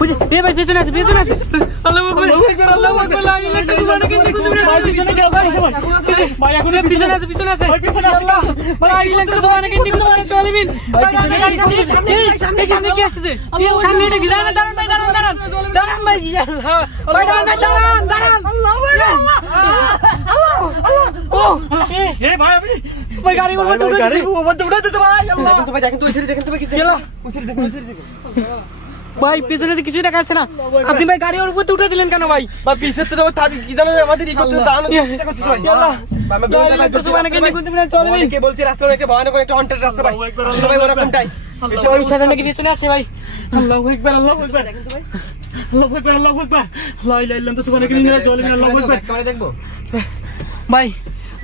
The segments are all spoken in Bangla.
বুঝে এ ভাই পেছনে আছে আল্লাহু আকবার আল্লাহু আকবার লা ইলাহা ইল্লাল্লাহ ভাই পিছনে গেল ভাই এখন পিছনে আছে আল্লাহ লা ইলাহা ইল্লাল্লাহ চলবিন ভাই সামনে কি আসছে সামনে এটা গিরা না দাঁড়ান ভাই দাঁড়ান ভাই ভাই দাঁড়ান আল্লাহু ও এ ভাই আমি ভাই গাড়ি মধ্যে উঠাইতেছে ভাই আল্লাহ দেখেন তো দেখেন তো ভাই কি গেল ভাই পিছনে তো কিছুই দেখা যাচ্ছে না আপনি ভাই গাড়ি ওর উপর উঠে দিলেন কেন ভাই বা পিছের তো তাদের কি জানো আমাদের ই করতে দাঁড়ানোর চেষ্টা করতেছে ভাই আল্লাহ আমি চলবেন কে বলছি রাস্তার একটা ভয়ানক একটা হন্টেড রাস্তা ভাই সবাই ওরকমটাই ওই সাধারণ কি পিছনে আছে ভাই আল্লাহু আকবার দেখেন তো ভাই আল্লাহু আকবার লা ইলাহা ইল্লাল্লাহ সুবহানাকা চলবেন আল্লাহু আকবার ক্যামেরা দেখবো ভাই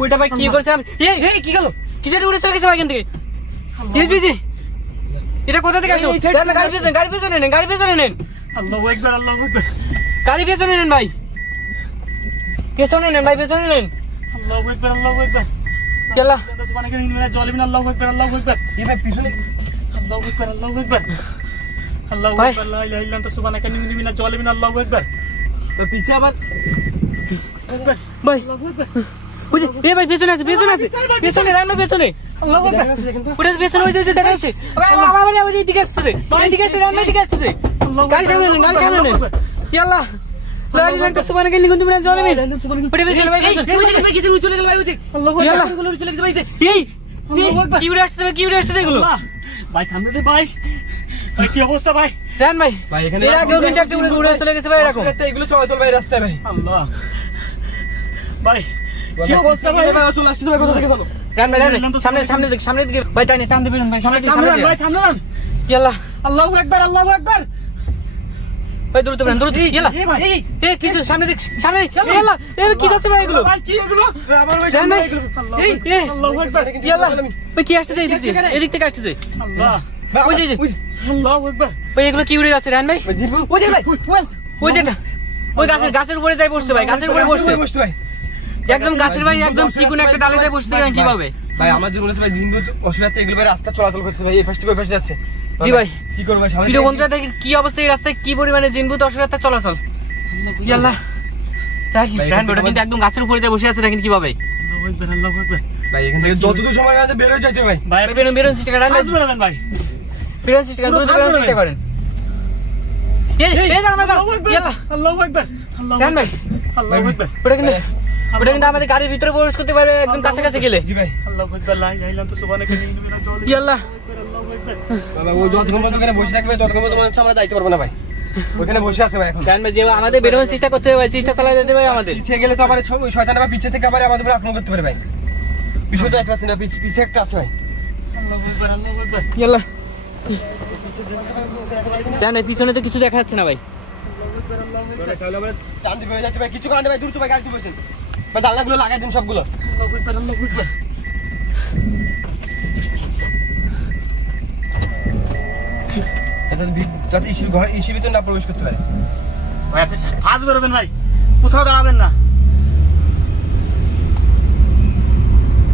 ওইটা ভাই কি করছেন এই কি গেল কিসের উড়ে চলে গেছে ভাই এখান থেকে এই জি এটা কোথা থেকে আসলো গাড়ি পেছনে নেন আল্লাহু আকবার গাড়ি পেছনে নেন ভাই পেছনে নেন আল্লাহু আকবার কেলা সুবহানাকা চলবেন আল্লাহু আকবার এই ভাই পিছনে আল্লাহু আকবার লা ইলাহা ইল্লাল্লাহ সুবহানাকা চলবেন আল্লাহু আকবার তো পিছে আবার ভাই বুঝে এ ভাই পেছনে আছে রান্না পেছনে আল্লাহু আকবার ওটা পেছনে হয়ে যাচ্ছে দেখা যাচ্ছে আবার এদিকে আসছে রান্না এদিকে আসছে গাড়ি সামনে নেন আল্লাহ লা ইলাহা ইল্লাল্লাহ সুবহানাকা ইন্নী জালিমিন ওটা পেছনে ভাই ভাই কিছু চলে গেল ভাই আল্লাহু আকবার চলে গেছে ভাই এই কি উড়ে আসছে এগুলো ভাই সামনে দে ভাই কি অবস্থা ভাই রান ভাই এখানে এর আগেও কিন্তু একটা উড়ে চলে গেছে ভাই এরকম এগুলো চলাচল ভাই রাস্তায় ভাই আল্লাহ ভাই কি অবস্থা ভাই চলে আসছে ভাই কোথা থেকে চলো রান ভাই সামনে দিকে ভাই টান দিবেন ভাই সামনে রান আল্লাহ আল্লাহু আকবার ভাই দ্রুত ইয়ালা এই কিছু সামনে ইয়ালা এই কি যাচ্ছে ভাই এগুলো ভাই কি এগুলো আমার ভাই সামনে এগুলো আল্লাহু আকবার ইয়ালা ভাই কি আসছে এদিক থেকে আসছে আল্লাহ ওই যে আল্লাহু আকবার ভাই এগুলো কি উড়ে যাচ্ছে রান ভাই ওই যে ভাই ওই যেটা ওই গাছের উপরে যাই বসছে ভাই গাছের উপরে বসছে ভাই একদম গাছের ভাই একদম চিকুন একটা ডালে যাই বসতে গেলেন কিভাবে ভাই আমার যে বলেছে ভাই জিন্দু অসুবিধাতে এগুলো ভাই রাস্তা চলাচল করতেছে ভাই এই ফাস্ট করে ফাস্ট যাচ্ছে জি ভাই কি করব ভাই সামনে ভিডিও বন্ধুরা দেখেন কি অবস্থা এই রাস্তায় কি পরিমাণে জিনভূত অসুবিধা চলাচল আল্লাহ রান ওটা কিন্তু একদম গাছের উপরে যাই বসে আছে দেখেন কিভাবে আল্লাহু আকবার ভাই এখান থেকে যতদূর সময় আছে বের হয়ে যাইতে ভাই বেরোন চেষ্টা করেন ভাই বেরোন চেষ্টা করেন দ্রুত বেরোন চেষ্টা করেন আল্লাহু আকবার রান ভাই আল্লাহু আকবার ওটা কিন্তু আমাদের গাড়ির ভিতরে প্রবেশ করতে পারবে একদম কাছাকাছি গেলে জি ভাই আল্লাহু আকবার লা ইলাহা ইল্লাল্লাহ সুবহানাকা আল্লাহ বাবা ও যতক্ষণ পর্যন্ত এখানে বসে থাকবে ততক্ষণ পর্যন্ত আমরা যাইতে পারবো না ভাই ওখানে বসে আছে ভাই এখন রান ভাই যে আমাদের বেরোনোর চেষ্টা করতে হবে ভাই চেষ্টা চালাতে দিতে ভাই আমাদের পিছিয়ে গেলে তো আবার ওই শয়তান আবার পিছে থেকে আবার আমাদের উপর আক্রমণ করতে পারে ভাই পিছু যাইতে পারছি না পিছে একটা আছে ভাই আল্লাহু আকবার আল্লাহ রান পিছনে তো কিছু দেখা যাচ্ছে না ভাই তাহলে আবার টান দিবে যাচ্ছে ভাই কিছু কারণে ভাই দূর তো ভাই গাড়ি বসেন ভাই দাল্লাগুলো লাগাই দিন সবগুলো আল্লাহু আকবার যাতে ইসির ভিতরে না প্রবেশ করতে পারে ভাই আপনি ফাঁস বেরোবেন ভাই কোথাও দাঁড়াবেন না